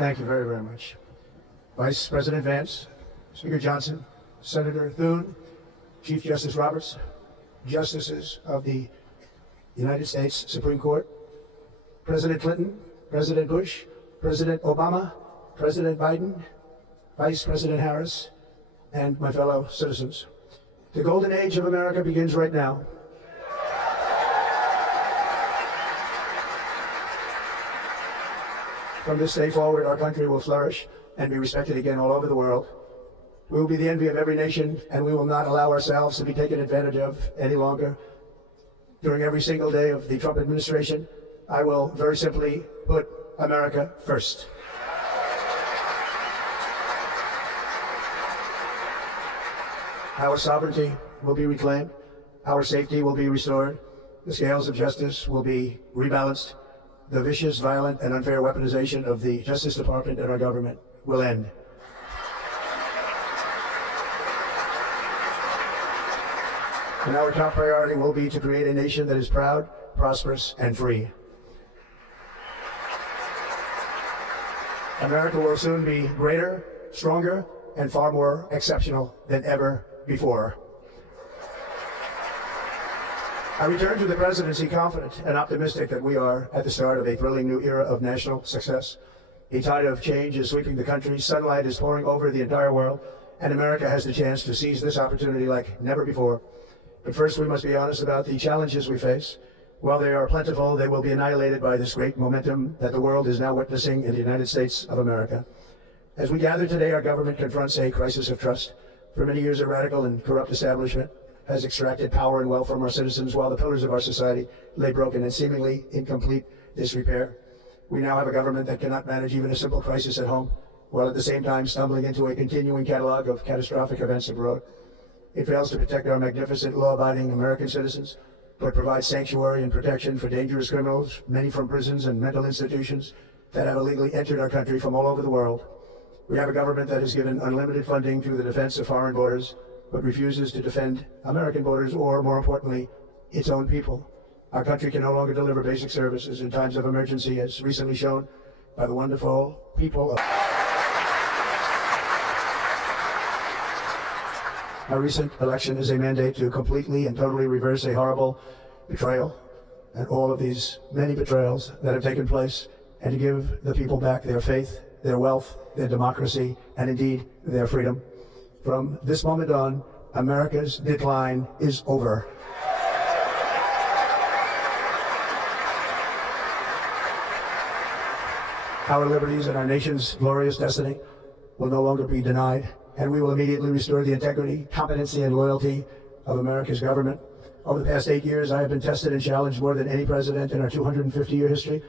Thank you very, very much. Vice President Vance, Speaker Johnson, Senator Thune, Chief Justice Roberts, Justices of the United States Supreme Court, President Clinton, President Bush, President Obama, President Biden, Vice President Harris, and my fellow citizens. The golden age of America begins right now. From this day forward, our country will flourish and be respected again all over the world. We will be the envy of every nation, and we will not allow ourselves to be taken advantage of any longer. During every single day of the Trump administration, I will very simply put America first. Our sovereignty will be reclaimed. Our safety will be restored. The scales of justice will be rebalanced. The vicious, violent, and unfair weaponization of the Justice Department and our government will end. And our top priority will be to create a nation that is proud, prosperous, and free. America will soon be greater, stronger, and far more exceptional than ever before. I return to the presidency confident and optimistic that we are at the start of a thrilling new era of national success. A tide of change is sweeping the country, sunlight is pouring over the entire world, and America has the chance to seize this opportunity like never before. But first, we must be honest about the challenges we face. While they are plentiful, they will be annihilated by this great momentum that the world is now witnessing in the United States of America. As we gather today, our government confronts a crisis of trust. For many years, a radical and corrupt establishment has extracted power and wealth from our citizens while the pillars of our society lay broken and seemingly in complete disrepair. We now have a government that cannot manage even a simple crisis at home, while at the same time stumbling into a continuing catalog of catastrophic events abroad. It fails to protect our magnificent, law-abiding American citizens, but provides sanctuary and protection for dangerous criminals, many from prisons and mental institutions that have illegally entered our country from all over the world. We have a government that has given unlimited funding to the defense of foreign borders, but refuses to defend American borders or, more importantly, its own people. Our country can no longer deliver basic services in times of emergency, as recently shown by the wonderful people of... Our recent election is a mandate to completely and totally reverse a horrible betrayal and all of these many betrayals that have taken place, and to give the people back their faith, their wealth, their democracy, and indeed their freedom. From this moment on, America's decline is over. Our liberties and our nation's glorious destiny will no longer be denied, and we will immediately restore the integrity, competency, and loyalty of America's government. Over the past 8 years, I have been tested and challenged more than any president in our 250-year history,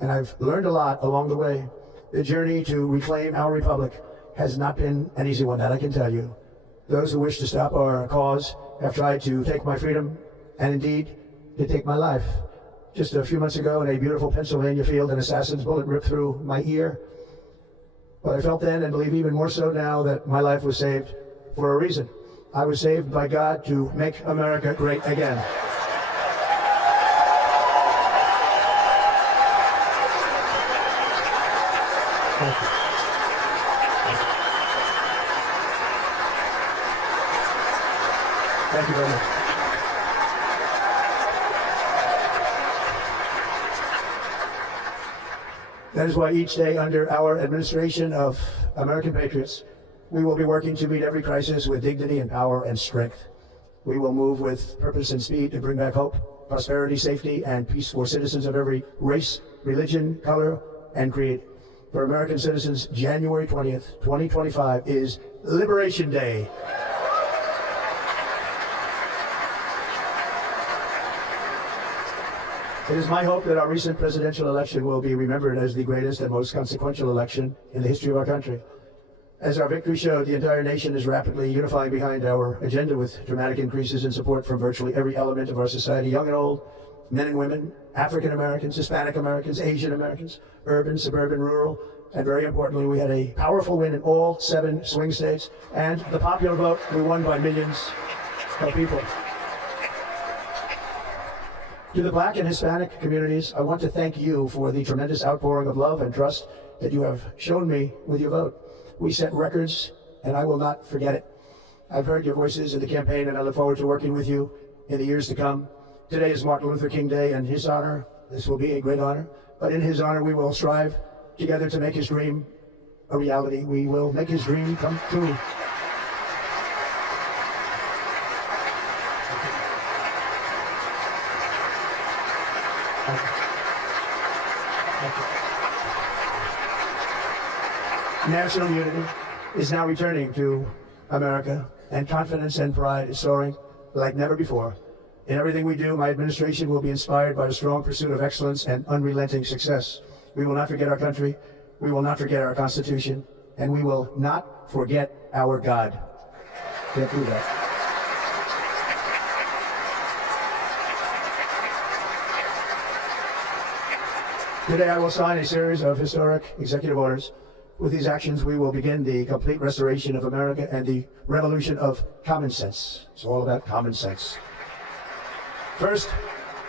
and I've learned a lot along the way. The journey to reclaim our republic has not been an easy one, that I can tell you. Those who wish to stop our cause have tried to take my freedom and indeed to take my life. Just a few months ago in a beautiful Pennsylvania field, an assassin's bullet ripped through my ear. But I felt then, and believe even more so now, that my life was saved for a reason. I was saved by God to make America great again. Thank you. Thank you very much. That is why each day under our administration of American patriots, we will be working to meet every crisis with dignity and power and strength. We will move with purpose and speed to bring back hope, prosperity, safety, and peace for citizens of every race, religion, color, and creed. For American citizens, January 20th, 2025 is Liberation Day. It is my hope that our recent presidential election will be remembered as the greatest and most consequential election in the history of our country. As our victory showed, the entire nation is rapidly unifying behind our agenda with dramatic increases in support from virtually every element of our society, young and old, men and women, African Americans, Hispanic Americans, Asian Americans, urban, suburban, rural, and very importantly, we had a powerful win in all 7 swing states, and the popular vote, we won by millions of people. To the Black and Hispanic communities, I want to thank you for the tremendous outpouring of love and trust that you have shown me with your vote. We set records, and I will not forget it. I've heard your voices in the campaign, and I look forward to working with you in the years to come. Today is Martin Luther King Day, and his honor, this will be a great honor, but in his honor we will strive together to make his dream a reality. We will make his dream come true. National unity is now returning to America, and confidence and pride is soaring like never before. In everything we do, my administration will be inspired by a strong pursuit of excellence and unrelenting success. We will not forget our country, we will not forget our Constitution, and we will not forget our God. Can't do that. Today I will sign a series of historic executive orders. With these actions, we will begin the complete restoration of America and the revolution of common sense. It's all about common sense. First,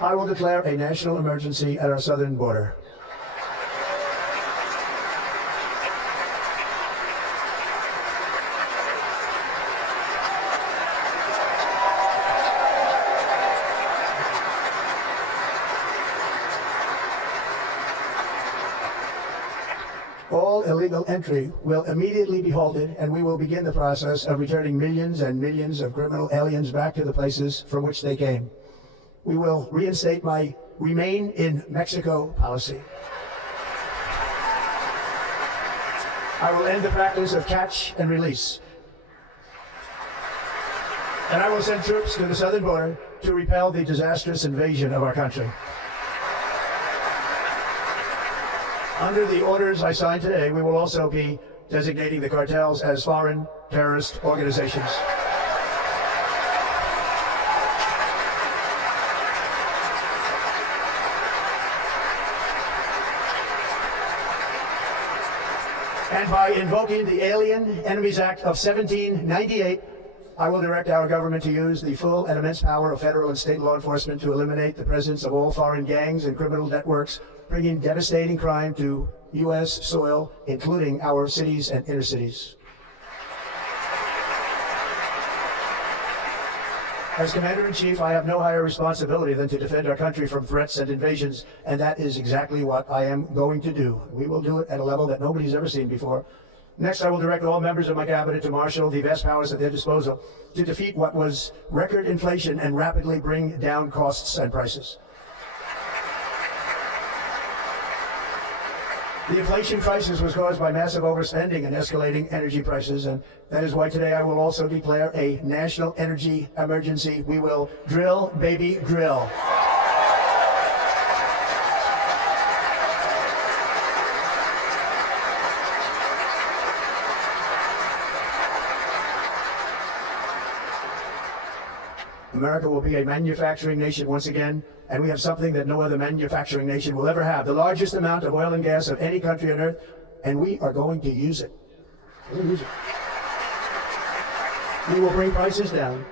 I will declare a national emergency at our southern border. All illegal entry will immediately be halted, and we will begin the process of returning millions and millions of criminal aliens back to the places from which they came. We will reinstate my Remain in Mexico policy. I will end the practice of catch and release. And I will send troops to the southern border to repel the disastrous invasion of our country. Under the orders I signed today, we will also be designating the cartels as foreign terrorist organizations. And by invoking the Alien Enemies Act of 1798, I will direct our government to use the full and immense power of federal and state law enforcement to eliminate the presence of all foreign gangs and criminal networks, bringing devastating crime to U.S. soil, including our cities and inner cities. As Commander-in-Chief, I have no higher responsibility than to defend our country from threats and invasions, and that is exactly what I am going to do. We will do it at a level that nobody's ever seen before. Next, I will direct all members of my cabinet to marshal the vast powers at their disposal to defeat what was record inflation and rapidly bring down costs and prices. The inflation crisis was caused by massive overspending and escalating energy prices, and that is why today I will also declare a national energy emergency. We will drill, baby, drill. America will be a manufacturing nation once again, and we have something that no other manufacturing nation will ever have, the largest amount of oil and gas of any country on earth, and we are going to use it. We'll use it. We will bring prices down,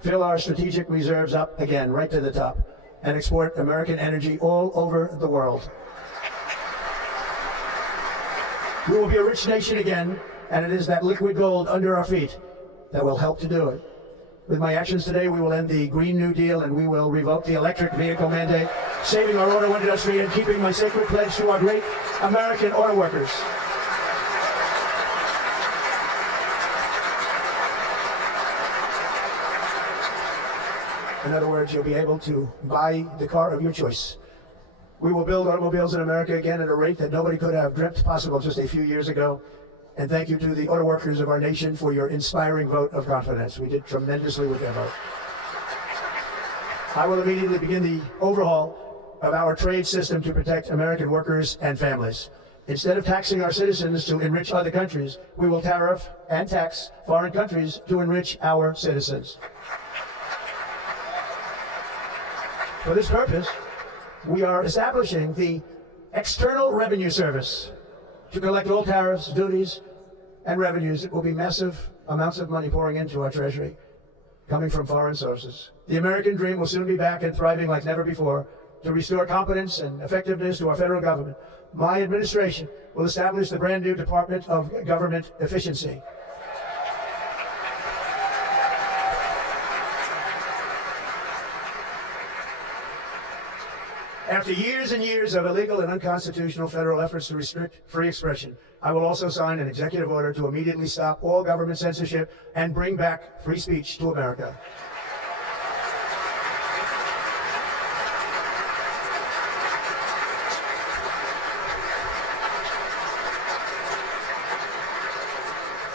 fill our strategic reserves up again, right to the top, and export American energy all over the world. We will be a rich nation again, and it is that liquid gold under our feet that will help to do it. With my actions today, we will end the Green New Deal, and we will revoke the electric vehicle mandate, saving our auto industry and keeping my sacred pledge to our great American auto workers. In other words, you'll be able to buy the car of your choice. We will build automobiles in America again at a rate that nobody could have dreamt possible just a few years ago. And thank you to the auto workers of our nation for your inspiring vote of confidence. We did tremendously with their vote. I will immediately begin the overhaul of our trade system to protect American workers and families. Instead of taxing our citizens to enrich other countries, we will tariff and tax foreign countries to enrich our citizens. For this purpose, we are establishing the External Revenue Service to collect all tariffs, duties, and revenues. It will be massive amounts of money pouring into our treasury, coming from foreign sources. The American dream will soon be back and thriving like never before. to restore competence and effectiveness to our federal government, my administration will establish the brand new Department of Government Efficiency. After years and years of illegal and unconstitutional federal efforts to restrict free expression, I will also sign an executive order to immediately stop all government censorship and bring back free speech to America.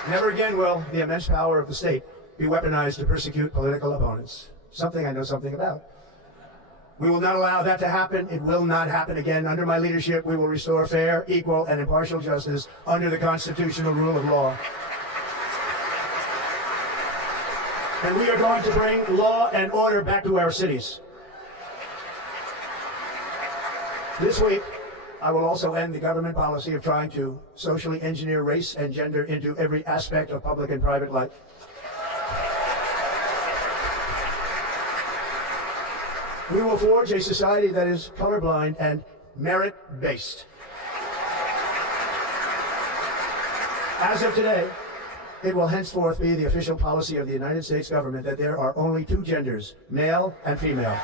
Never again will the immense power of the state be weaponized to persecute political opponents, something I know something about. We will not allow that to happen. It will not happen again. Under my leadership, we will restore fair, equal, and impartial justice under the constitutional rule of law. And we are going to bring law and order back to our cities. This week, I will also end the government policy of trying to socially engineer race and gender into every aspect of public and private life. We will forge a society that is colorblind and merit-based. As of today, it will henceforth be the official policy of the United States government that there are only two genders, male and female.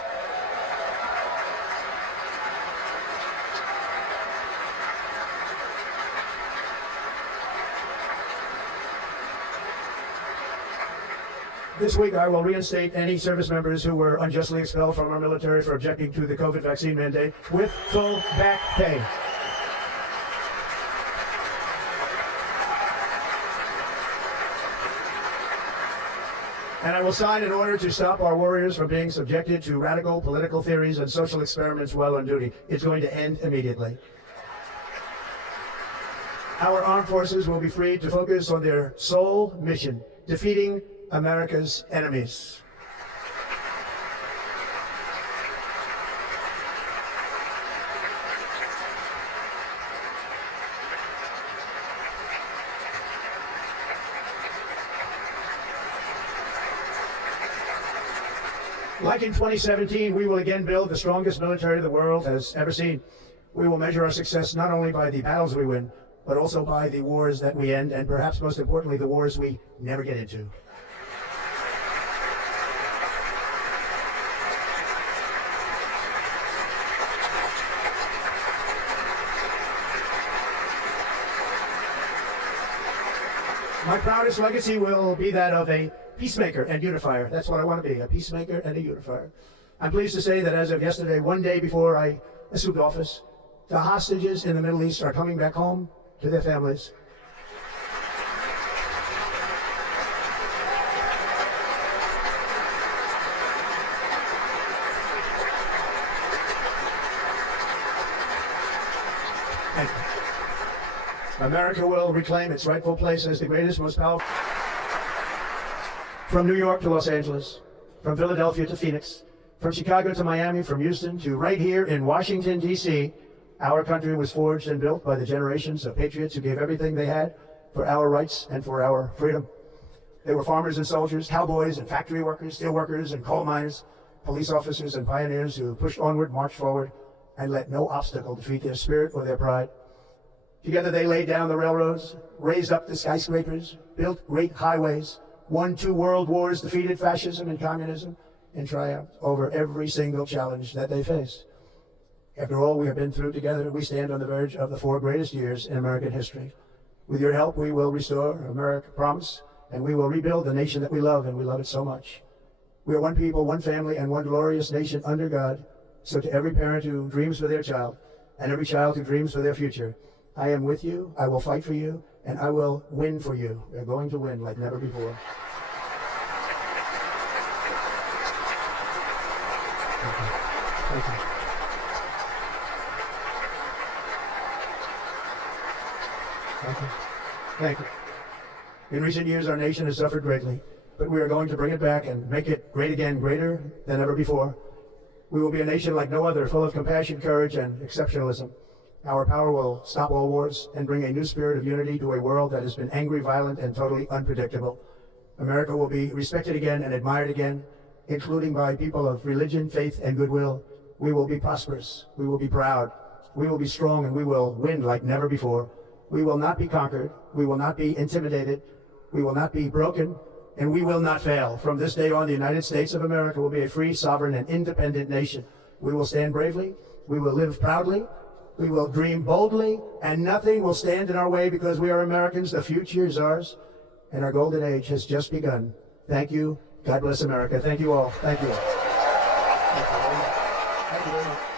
This week, I will reinstate any service members who were unjustly expelled from our military for objecting to the COVID vaccine mandate with full back pay. And I will sign an order to stop our warriors from being subjected to radical political theories and social experiments while on duty. It's going to end immediately. Our armed forces will be freed to focus on their sole mission, defeating America's enemies. Like in 2017, we will again build the strongest military the world has ever seen. We will measure our success not only by the battles we win, but also by the wars that we end, and perhaps most importantly, the wars we never get into. My proudest legacy will be that of a peacemaker and unifier. That's what I want to be, a peacemaker and a unifier. I'm pleased to say that as of yesterday, one day before I assumed office, the hostages in the Middle East are coming back home to their families. Thank you. America will reclaim its rightful place as the greatest, most powerful. From New York to Los Angeles, from Philadelphia to Phoenix, from Chicago to Miami, from Houston to right here in Washington, D.C., our country was forged and built by the generations of patriots who gave everything they had for our rights and for our freedom. They were farmers and soldiers, cowboys and factory workers, steel workers and coal miners, police officers and pioneers who pushed onward, marched forward, and let no obstacle defeat their spirit or their pride. Together they laid down the railroads, raised up the skyscrapers, built great highways, won 2 world wars, defeated fascism and communism, and triumphed over every single challenge that they faced. After all we have been through together, we stand on the verge of the 4 greatest years in American history. With your help, we will restore America promise, and we will rebuild the nation that we love, and we love it so much. We are one people, one family, and one glorious nation under God. So to every parent who dreams for their child, and every child who dreams for their future, I am with you, I will fight for you, and I will win for you. We're going to win like never before. Thank you. Thank you. Thank you. In recent years, our nation has suffered greatly, but we are going to bring it back and make it great again, greater than ever before. We will be a nation like no other, full of compassion, courage, and exceptionalism. Our power will stop all wars and bring a new spirit of unity to a world that has been angry, violent, and totally unpredictable. America will be respected again and admired again, including by people of religion, faith, and goodwill, We will be prosperous. We will be proud. We will be strong, and we will win like never before. We will not be conquered. We will not be intimidated. We will not be broken, and we will not fail. From this day on, the United States of America will be a free, sovereign, and independent nation. We will stand bravely. We will live proudly. We will dream boldly, and nothing will stand in our way because we are Americans. The future is ours, and our golden age has just begun. Thank you. God bless America. Thank you all. Thank you. Thank you very much.